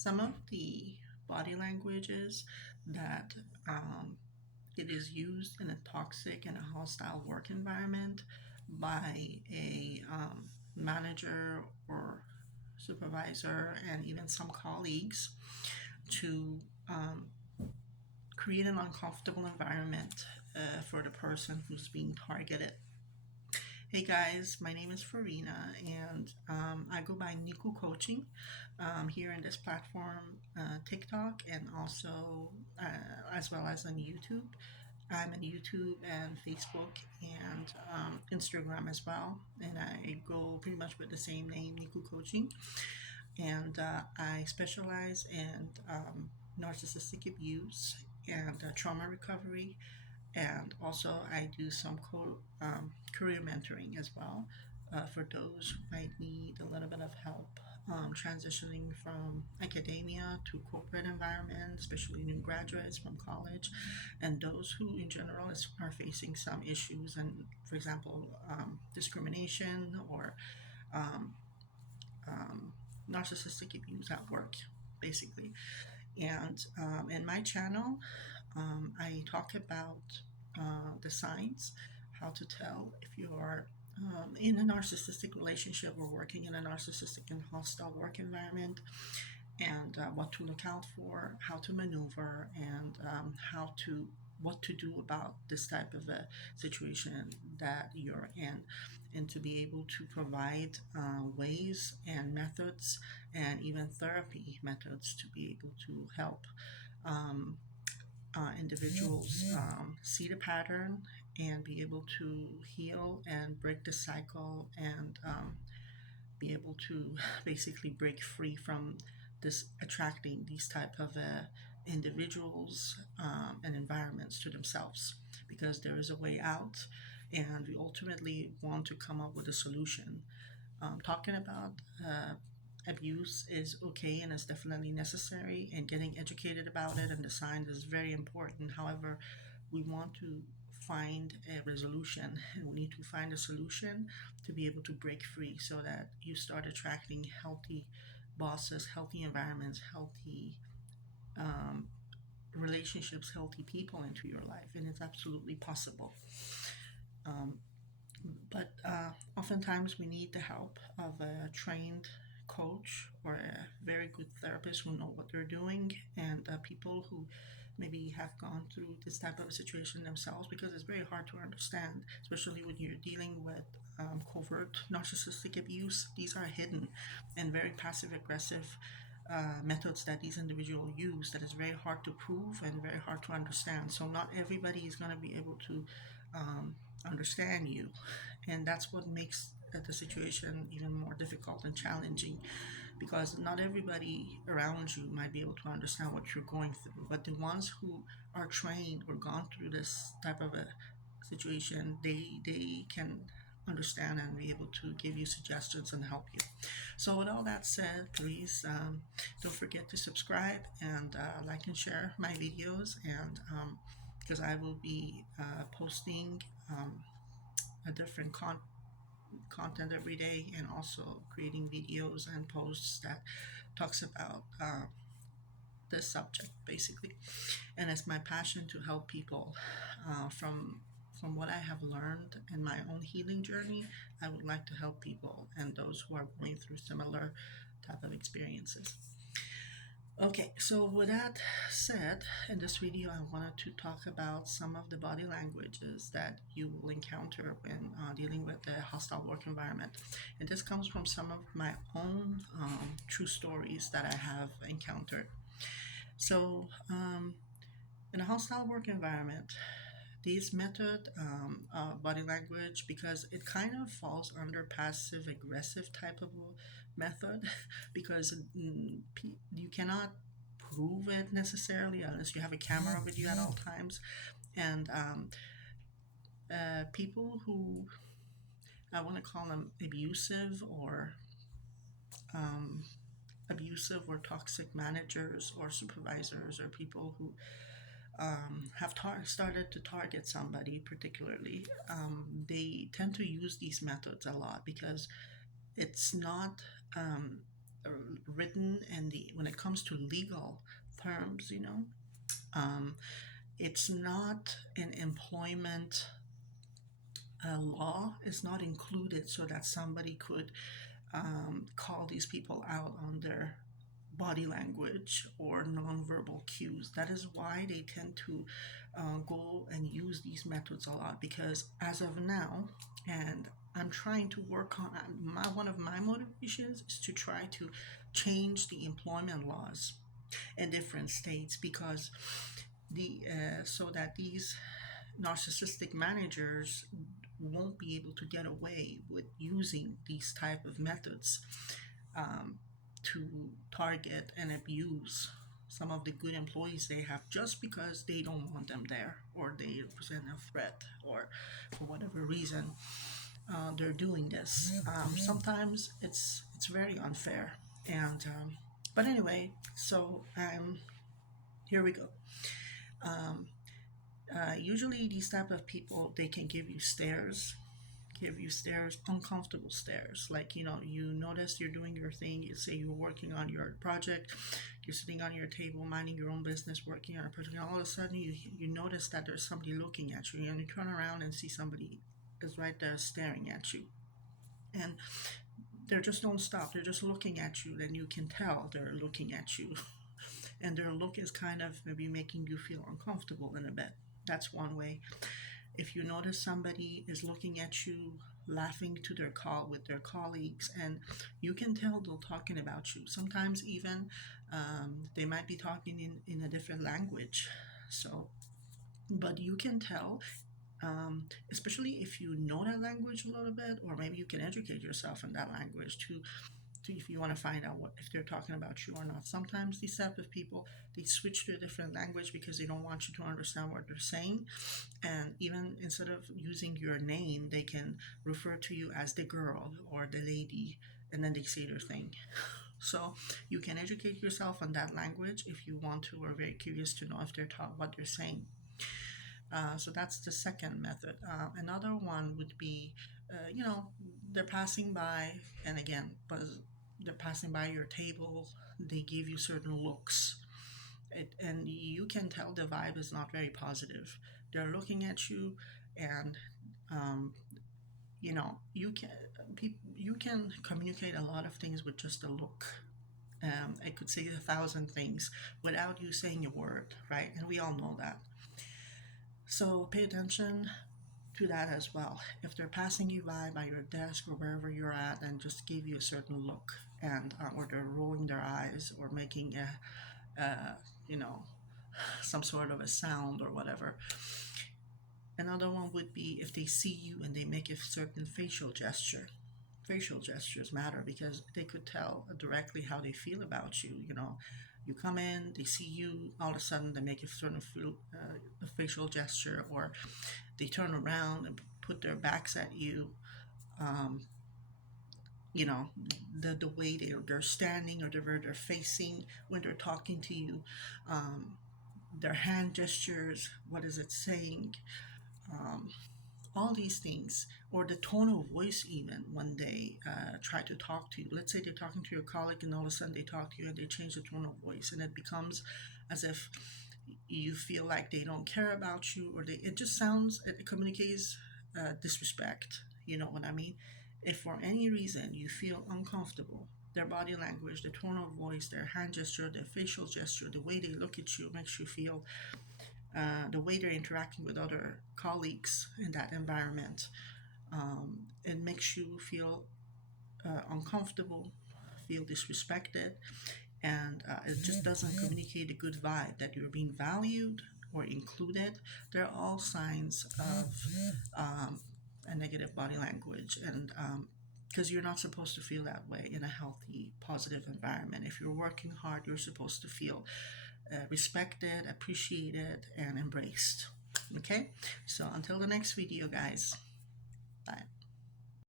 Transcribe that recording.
some of the body languages that it is used in a toxic and a hostile work environment by a manager or supervisor and even some colleagues to create an uncomfortable environment for the person who's being targeted. Hey guys, my name is Farina, and I go by Niku Coaching here in this platform, TikTok, and also as well as on YouTube. I'm on YouTube and Facebook and Instagram as well, and I go pretty much with the same name, Niku Coaching. And I specialize in narcissistic abuse and trauma recovery, and also I do some career mentoring as well for those who might need a little bit of help transitioning from academia to corporate environment, especially new graduates from college, and those who in general are facing some issues, and for example, discrimination or um, um, narcissistic abuse at work, basically. And in my channel, I talk about the signs, how to tell if you are in a narcissistic relationship or working in a narcissistic and hostile work environment, and what to look out for, how to maneuver, and how to what to do about this type of a situation that you're in, and to be able to provide ways and methods and even therapy methods to be able to help um, individuals see the pattern and be able to heal and break the cycle and be able to basically break free from this attracting these type of individuals and environments to themselves, because there is a way out and we ultimately want to come up with a solution. Talking about abuse is okay and is definitely necessary, and getting educated about it and the signs is very important. However, we want to find a resolution, and we need to find a solution to be able to break free so that you start attracting healthy bosses, healthy environments, healthy um, relationships, healthy people into your life, and it's absolutely possible. Um, but oftentimes we need the help of a trained coach or a very good therapist who know what they're doing, and people who maybe have gone through this type of a situation themselves, because it's very hard to understand, especially when you're dealing with covert narcissistic abuse. These are hidden and very passive aggressive methods that these individuals use that is very hard to prove and very hard to understand. So not everybody is going to be able to um, understand you, and that's what makes the situation even more difficult and challenging, because not everybody around you might be able to understand what you're going through, but the ones who are trained or gone through this type of a situation, they can understand and be able to give you suggestions and help you. So with all that said, please don't forget to subscribe and like and share my videos, and because I will be posting a different content every day, and also creating videos and posts that talks about this subject basically. And it's my passion to help people from what I have learned in my own healing journey. I would like to help people and those who are going through similar type of experiences. Okay, so with that said, in this video, I wanted to talk about some of the body languages that you will encounter when dealing with a hostile work environment. And this comes from some of my own true stories that I have encountered. So, in a hostile work environment, this method body language, because it kind of falls under passive aggressive type of method, because you cannot prove it necessarily unless you have a camera with you at all times, and people who, I want to call them um, abusive or toxic managers or supervisors, or people who have started to target somebody particularly, they tend to use these methods a lot because it's not written and when it comes to legal terms, um, it's not an employment law is not included so that somebody could call these people out on their body language or nonverbal cues. That is why they tend to go and use these methods a lot, because as of now, and I'm trying to work on one of my motivations is to try to change the employment laws in different states, because so that these narcissistic managers won't be able to get away with using these type of methods um, to target and abuse some of the good employees they have, just because they don't want them there, or they present a threat, or for whatever reason they're doing this. Sometimes it's very unfair, and but anyway, so here we go. Um, Usually, these type of people, they can give you stares, uncomfortable stares. Like, you notice you're doing your thing. You say you're working on your project, you're sitting on your table, minding your own business, working on a project, and all of a sudden you notice that there's somebody looking at you, and you turn around and see somebody is right there staring at you, and they just don't stop. They're just looking at you, and you can tell they're looking at you. And their look is kind of maybe making you feel uncomfortable in a bit. That's one way. If you notice somebody is looking at you, laughing to their call with their colleagues, and you can tell they're talking about you. Sometimes even they might be talking in a different language. So, but you can tell, especially if you know that language a little bit, or maybe you can educate yourself in that language to if you want to find out what if they're talking about you or not. Sometimes these type of people, they switch to a different language because they don't want you to understand what they're saying, and even instead of using your name, they can refer to you as the girl or the lady, and then they say their thing. So you can educate yourself on that language if you want to, or very curious to know if they're taught what they're saying. So that's the second method. Another one would be, they're passing by, and again, but they're passing by your table. They give you certain looks, and you can tell the vibe is not very positive. They're looking at you, and um, you can communicate a lot of things with just a look. I could say 1,000 things without you saying a word, right? And we all know that. So pay attention to that as well. If they're passing you by your desk or wherever you're at, and just give you a certain look, and or they're rolling their eyes or making you know, some sort of a sound or whatever. Another one would be if they see you and they make a certain facial gesture. Facial gestures matter because they could tell directly how they feel about you. You come in, they see you, all of a sudden they make a certain a facial gesture, or they turn around and put their backs at you. Um, you know, the way they're standing, or the way they're facing when they're talking to you, um, their hand gestures, what is it saying? Um, all these things, or the tone of voice, even when they try to talk to you. Let's say they're talking to your colleague, and all of a sudden they talk to you and they change the tone of voice, and it becomes as if you feel like they don't care about you, or it just sounds, it communicates disrespect. You know what I mean? If for any reason you feel uncomfortable, their body language, the tone of voice, their hand gesture, their facial gesture, the way they look at you makes you feel, the way they're interacting with other colleagues in that environment, it makes you feel uncomfortable, feel disrespected, and it just doesn't communicate a good vibe that you're being valued or included. They're all signs of a negative body language, and because you're not supposed to feel that way in a healthy, positive environment. If you're working hard, you're supposed to feel respected, appreciated, and embraced. Okay, so until the next video, guys. Bye.